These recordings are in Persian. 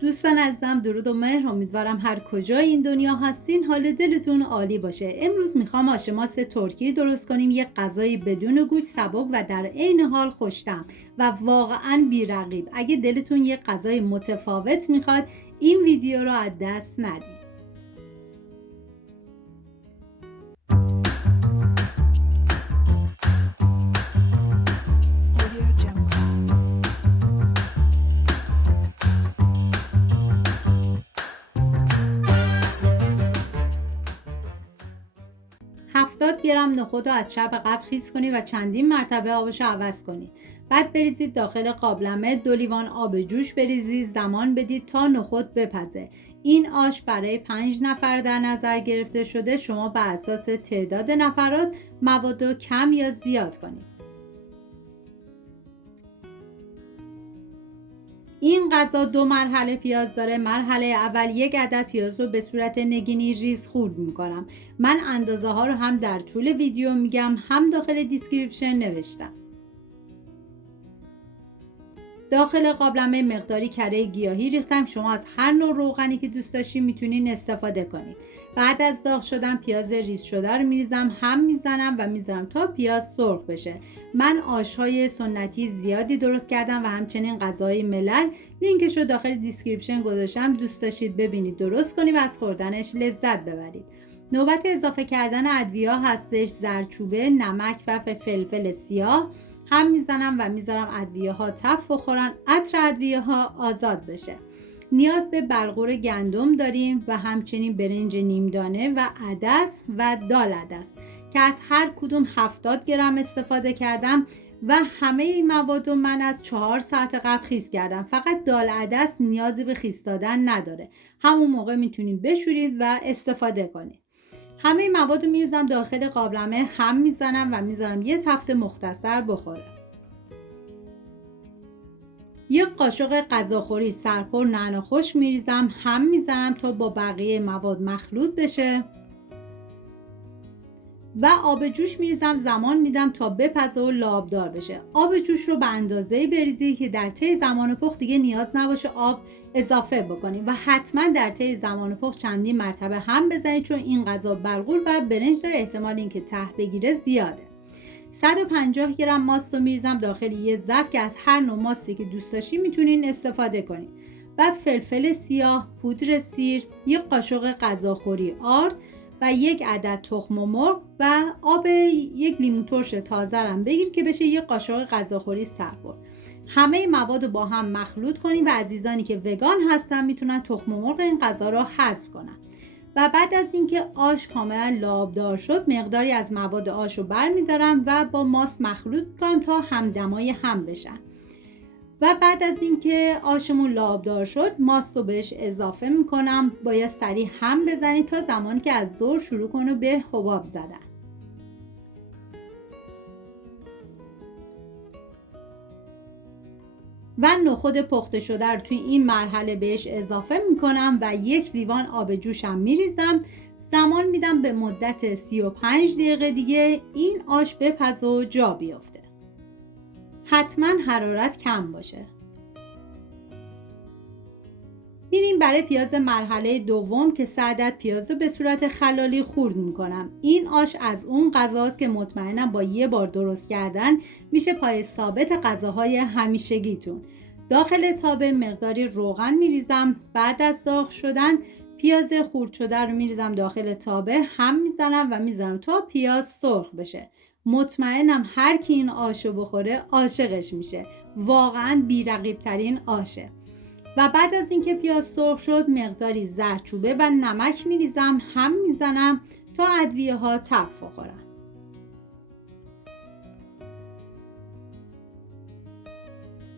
دوستان عزیزم، درود و مهر. امیدوارم هر کجای این دنیا هستین حال دلتون عالی باشه. امروز میخوام آش ماست ترکی درست کنیم، یک غذای بدون گوشت، سبک و در عین حال خوش‌طعم و واقعاً بی‌رقیب. اگه دلتون یک غذای متفاوت میخواد، این ویدیو رو از دست ندید. 70 گرم نخود رو از شب قبل خیس کنید و چندین مرتبه آبش رو عوض کنید. بعد بریزید داخل قابلمه، 2 لیوان آب جوش بریزید، زمان بدید تا نخود بپزه. این آش برای 5 نفر در نظر گرفته شده. شما بر اساس تعداد نفرات مواد رو کم یا زیاد کنید. این غذا 2 مرحله پیاز داره. مرحله اول 1 عدد پیاز رو به صورت نگینی ریز خورد میکنم. من اندازه ها رو هم در طول ویدیو میگم، هم داخل دیسکریپشن نوشتم. داخل قابلمه مقداری کره گیاهی ریختم. شما از هر نوع روغنی که دوست داشتین میتونین استفاده کنید. بعد از داغ شدن پیاز ریز شده رو میریزم، هم میزنم و میذارم تا پیاز سرخ بشه. من آش‌های سنتی زیادی درست کردم و همچنین غذای ملل، لینکش رو داخل دیسکریپشن گذاشتم. دوست داشتید ببینید، درست کنید و از خوردنش لذت ببرید. نوبت اضافه کردن ادویه هستش. زردچوبه، نمک و فلفل سیاه هم میزنم و میذارم ادویه ها تف بخورن، عطر ادویه ها آزاد بشه. نیاز به بلغور گندم داریم و همچنین برنج نیمدانه و عدس و دال عدس که از هر کدوم 70 گرم استفاده کردم و همه این مواد رو من از 4 ساعت قبل خیس کردم. فقط دال عدس نیازی به خیس دادن نداره، همون موقع میتونید بشورید و استفاده کنید. همه مواد رو میریزم داخل قابلمه، هم میزنم و میذارم یه تفت مختصر بخوره. یک قاشق غذاخوری سرپر نعنا خوش میریزم، هم میزنم تا با بقیه مواد مخلوط بشه و آب جوش میریزم. زمان میدم تا بپزه و لابدار بشه. آب جوش رو به اندازه‌ای بریزید که در طی زمان پخت دیگه نیاز نباشه آب اضافه بکنید و حتما در طی زمان پخت چندین مرتبه هم بزنید، چون این غذا بلغور و برنج داره، احتمال اینکه ته بگیره زیاده. 150 گرم ماست رو میریزم داخل یه ظرف که از هر نوع ماستی که دوست داشتید میتونین استفاده کنید. و فلفل سیاه، پودر سیر، یک قاشق غذاخوری آرد و 1 عدد تخم مرغ و آب 1 لیمو ترش تازه هم بگیر که بشه 1 قاشق غذاخوری سرپر. همه مواد رو با هم مخلوط کنید و عزیزانی که وگان هستن میتونن تخم مرغ این غذا رو حذف کنن. و بعد از اینکه آش کاملا لابدار شد، مقداری از مواد آش رو برمیدارم و با ماست مخلوط کنم تا همدمای هم بشن. و بعد از اینکه آشمون لابدار شد، ماست رو بهش اضافه میکنم. باید سریع هم بزنید تا زمانی که از دور شروع کنه به حباب زدن. و نخود پخته شده رو توی این مرحله بهش اضافه میکنم و 1 لیوان آب جوشم میریزم. زمان میدم به مدت 35 دقیقه دیگه این آش بپزه و جا بیفته. حتما حرارت کم باشه. میریم برای پیاز مرحله دوم که 3 عدد پیاز رو به صورت خلالی خورد میکنم. این آش از اون غذاست که مطمئنم با یه بار درست کردن میشه پای ثابت غذاهای همیشگیتون. داخل تابه مقداری روغن میریزم. بعد از داغ شدن پیاز خورد شده رو میریزم داخل تابه، هم میزنم و میذارم تا پیاز سرخ بشه. مطمئنم هر کی این آشو بخوره عاشقش میشه. واقعا بی‌رقیب ترین آشه. و بعد از اینکه پیاز سرخ شد، مقداری زردچوبه و نمک میریزم، هم میزنم تا ادویه ها تف بخورن.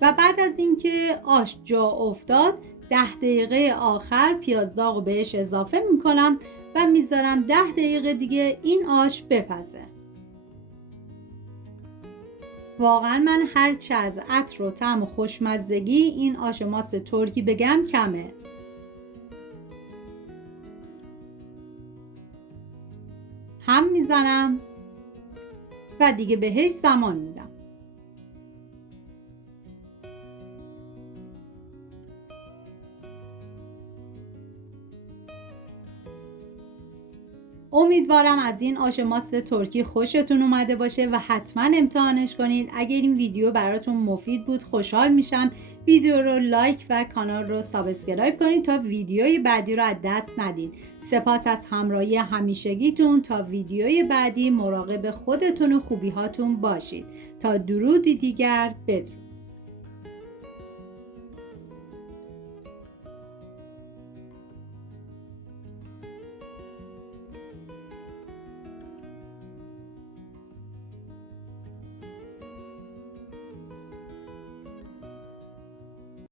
و بعد از اینکه آش جا افتاد، 10 دقیقه آخر پیاز داغ رو بهش اضافه میکنم و میذارم 10 دقیقه دیگه این آش بپزه. واقعا من هرچه از عطر و طعم و خوشمزگی این آش ماست ترکی بگم کمه. هم میزنم و دیگه بهش زمان میدم. امیدوارم از این آش ماست ترکی خوشتون اومده باشه و حتما امتحانش کنید. اگر این ویدیو براتون مفید بود خوشحال میشم ویدیو رو لایک و کانال رو سابسکرایب کنید تا ویدیوی بعدی رو از دست ندید. سپاس از همراهی همیشگیتون. تا ویدیوی بعدی مراقب خودتون و خوبی هاتون باشید. تا درودی دیگر، بدرود.